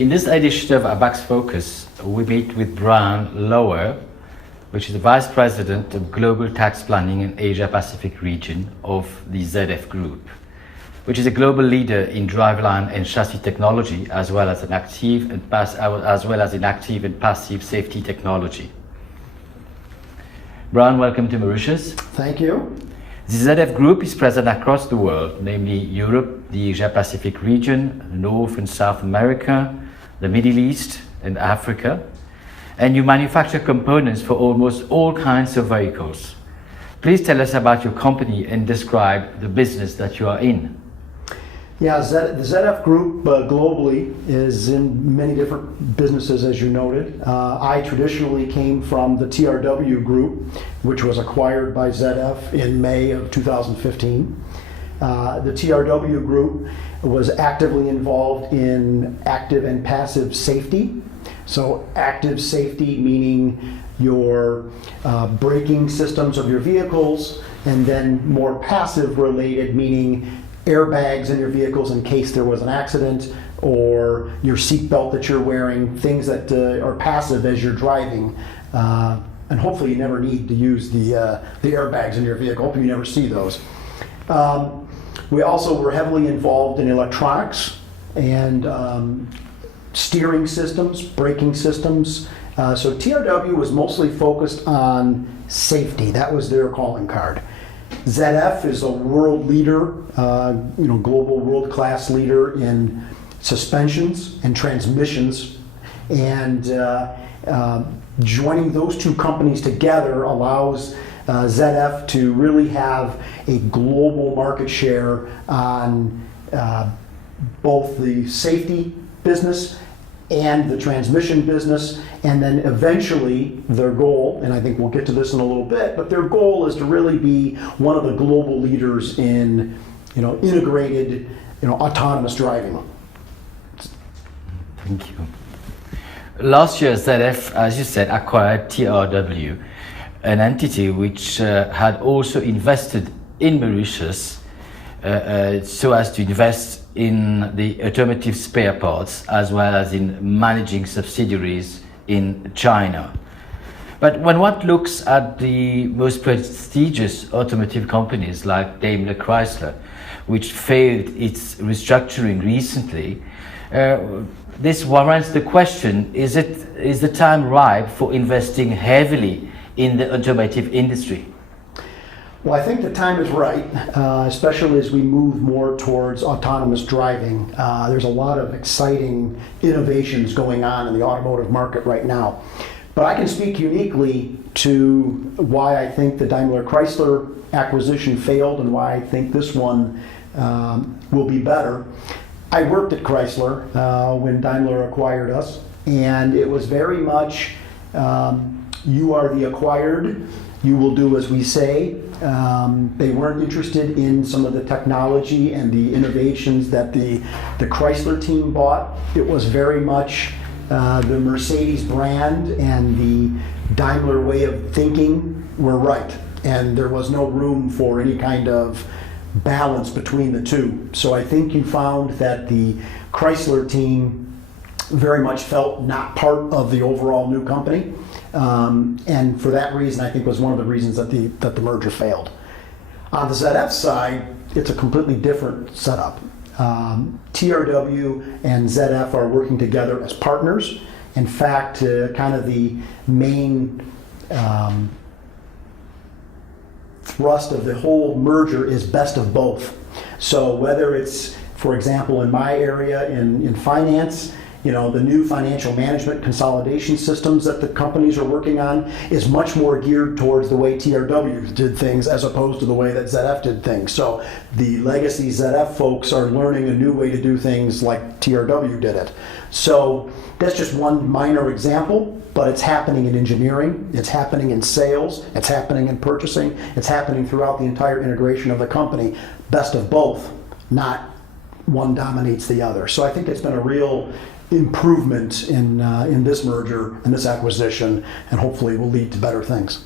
In this edition of Abax Focus, we meet with Bryan Lauer, which is the Vice President of Global Tax Planning in Asia Pacific region of the ZF Group, which is a global leader in driveline and chassis technology, as well as in active and passive safety technology. Bryan, welcome to Mauritius. Thank you. The ZF Group is present across the world, namely Europe, the Asia Pacific region, North and South America, the Middle East and Africa, and you manufacture components for almost all kinds of vehicles. Please tell us about your company and describe the business that you are in. Yeah, the ZF Group globally is in many different businesses, as you noted. I traditionally came from the TRW Group, which was acquired by ZF in May of 2015. The TRW Group was actively involved in active and passive safety. So active safety meaning your braking systems of your vehicles, and then more passive related meaning airbags in your vehicles in case there was an accident, or your seatbelt that you're wearing, things that are passive as you're driving. And hopefully you never need to use the airbags in your vehicle. Hopefully you never see those. We also were heavily involved in electronics and steering systems, braking systems. So TRW was mostly focused on safety. That was their calling card. ZF is a world leader, global world-class leader in suspensions and transmissions, and joining those two companies together allows ZF to really have a global market share on both the safety business and the transmission business, and then eventually their goal, and I think we'll get to this in a little bit, but their goal is to really be one of the global leaders in integrated autonomous driving. Thank you. Last year, ZF, as you said, acquired TRW, an entity which had also invested in Mauritius so as to invest in the automotive spare parts as well as in managing subsidiaries in China. But when one looks at the most prestigious automotive companies like Daimler Chrysler, which failed its restructuring recently, this warrants the question, is the time ripe for investing heavily in the automotive industry? Well, I think the time is right, especially as we move more towards autonomous driving. There's a lot of exciting innovations going on in the automotive market right now. But I can speak uniquely to why I think the Daimler Chrysler acquisition failed and why I think this one will be better. I worked at Chrysler when Daimler acquired us, and it was very much you are the acquired, you will do as we say. They weren't interested in some of the technology and the innovations that the Chrysler team bought. It was very much the Mercedes brand and the Daimler way of thinking were right, and there was no room for any kind of balance between the two. So I think you found that the Chrysler team very much felt not part of the overall new company. And for that reason, I think was one of the reasons that the merger failed. On the ZF side, it's a completely different setup. TRW and ZF are working together as partners. In fact, kind of the main thrust of the whole merger is best of both. So whether it's, for example, in my area in finance, the new financial management consolidation systems that the companies are working on is much more geared towards the way TRW did things as opposed to the way that ZF did things. So the legacy ZF folks are learning a new way to do things like TRW did it. So that's just one minor example, but it's happening in engineering, it's happening in sales, it's happening in purchasing, it's happening throughout the entire integration of the company. Best of both, not one dominates the other. So I think it's been a real improvement in this merger and this acquisition, and hopefully will lead to better things.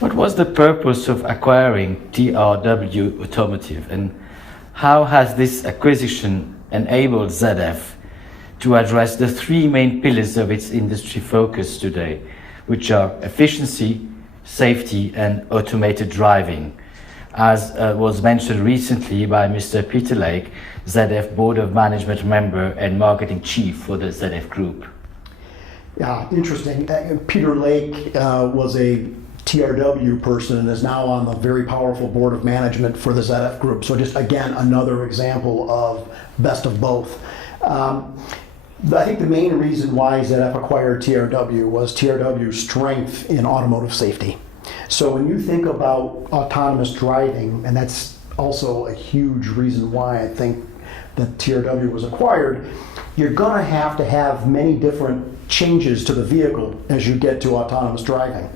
What was the purpose of acquiring TRW Automotive, and how has this acquisition enabled ZF to address the three main pillars of its industry focus today, which are efficiency, safety, and automated driving, as was mentioned recently by Mr. Peter Lake, ZF Board of Management member and marketing chief for the ZF Group. Yeah, interesting. Peter Lake was a TRW person and is now on the very powerful board of management for the ZF Group. So just again, another example of best of both. I think the main reason why ZF acquired TRW was TRW's strength in automotive safety. So when you think about autonomous driving, and that's also a huge reason why I think that TRW was acquired, you're going to have many different changes to the vehicle as you get to autonomous driving.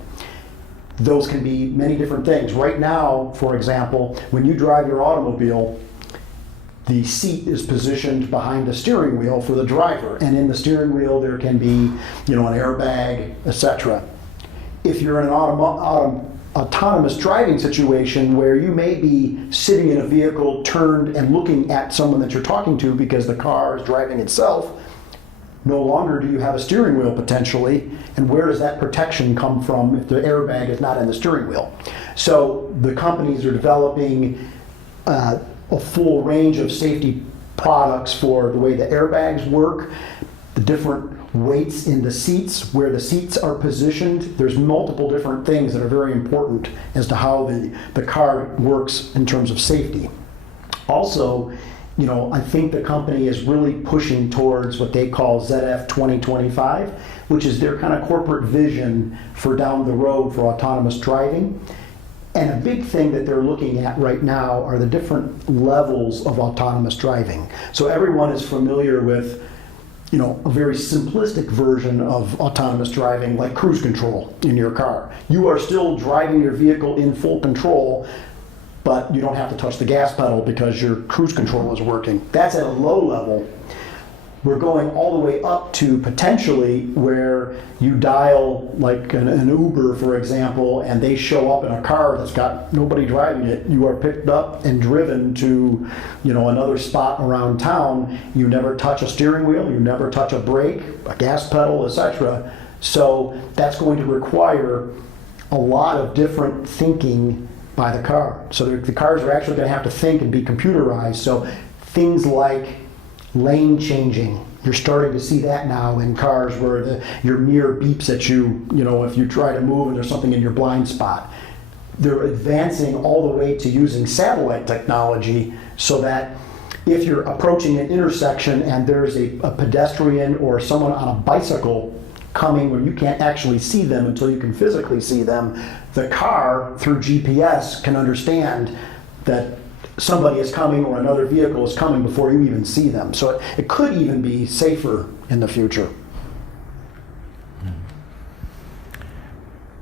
Those can be many different things. Right now, for example, when you drive your automobile, the seat is positioned behind the steering wheel for the driver, and in the steering wheel there can be, an airbag, etc. If you're in an autonomous driving situation where you may be sitting in a vehicle turned and looking at someone that you're talking to because the car is driving itself, no longer do you have a steering wheel potentially, and where does that protection come from if the airbag is not in the steering wheel? So the companies are developing a full range of safety products for the way the airbags work, the different weights in the seats, where the seats are positioned. There's multiple different things that are very important as to how the car works in terms of safety. Also, I think the company is really pushing towards what they call ZF 2025, which is their kind of corporate vision for down the road for autonomous driving. And a big thing that they're looking at right now are the different levels of autonomous driving. So everyone is familiar with, a very simplistic version of autonomous driving, like cruise control in your car. You are still driving your vehicle in full control, but you don't have to touch the gas pedal because your cruise control is working. That's at a low level. We're going all the way up to potentially where you dial like an Uber, for example, and they show up in a car that's got nobody driving it. You are picked up and driven to, another spot around town. You never touch a steering wheel, you never touch a brake, a gas pedal, etc. So that's going to require a lot of different thinking by the car. So the cars are actually going to have to think and be computerized. So things like lane changing, you're starting to see that now in cars where your mirror beeps at you, if you try to move and there's something in your blind spot. They're advancing all the way to using satellite technology so that if you're approaching an intersection and there's a pedestrian or someone on a bicycle coming where you can't actually see them until you can physically see them, the car, through GPS, can understand that somebody is coming or another vehicle is coming before you even see them. So it could even be safer in the future.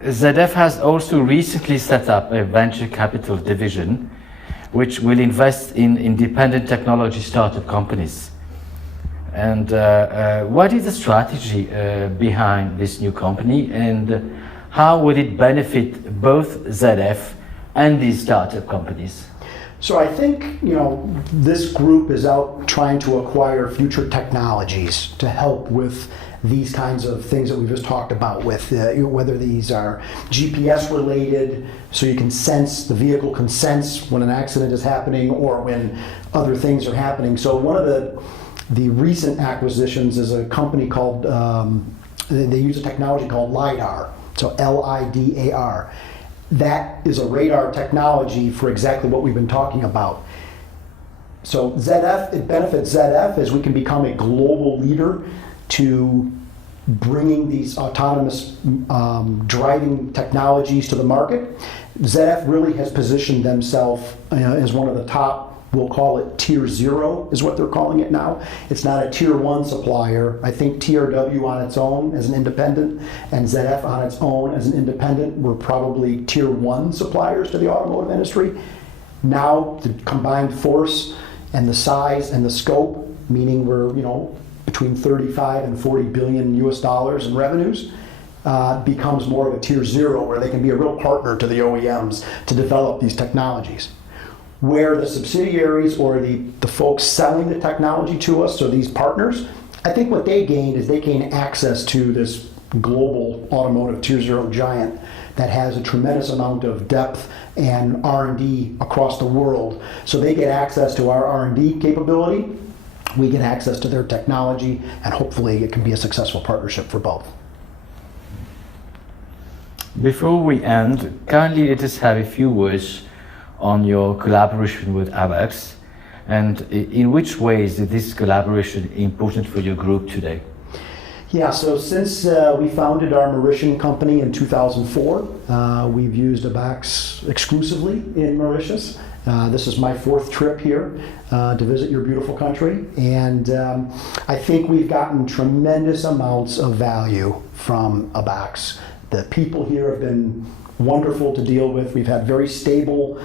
ZF has also recently set up a venture capital division which will invest in independent technology startup companies. And what is the strategy behind this new company, and how would it benefit both ZF and these startup companies? So I think, this group is out trying to acquire future technologies to help with these kinds of things that we've just talked about, with whether these are GPS related, so you can sense, the vehicle can sense when an accident is happening or when other things are happening. So one of the recent acquisitions is a company called, they use a technology called LiDAR, so LIDAR. That is a radar technology for exactly what we've been talking about. So ZF, it benefits ZF as we can become a global leader to bringing these autonomous driving technologies to the market. ZF really has positioned themselves as one of the top, we'll call it tier 0 is what they're calling it now. It's not a tier 1 supplier. I think TRW on its own as an independent and ZF on its own as an independent were probably tier 1 suppliers to the automotive industry. Now the combined force and the size and the scope, meaning we're between 35 and 40 billion US dollars in revenues, becomes more of a tier 0 where they can be a real partner to the OEMs to develop these technologies. Where the subsidiaries or the folks selling the technology to us, so these partners, I think what they gained is they gained access to this global automotive tier 0 giant that has a tremendous amount of depth and R&D across the world. So they get access to our R&D capability, we get access to their technology, and hopefully it can be a successful partnership for both. Before we end, kindly let us have a few words on your collaboration with Abax, and in which ways is this collaboration important for your group today? Yeah, so since we founded our Mauritian company in 2004, we've used Abax exclusively in Mauritius. This is my 4th trip here to visit your beautiful country, and I think we've gotten tremendous amounts of value from Abax. The people here have been wonderful to deal with. We've had very stable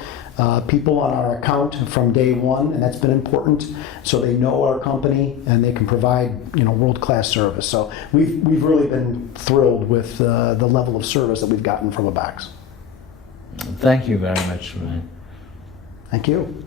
people on our account from day one, and that's been important. So they know our company and they can provide, world-class service. So we've really been thrilled with the level of service that we've gotten from Abax. Thank you very much, Bryan. Thank you.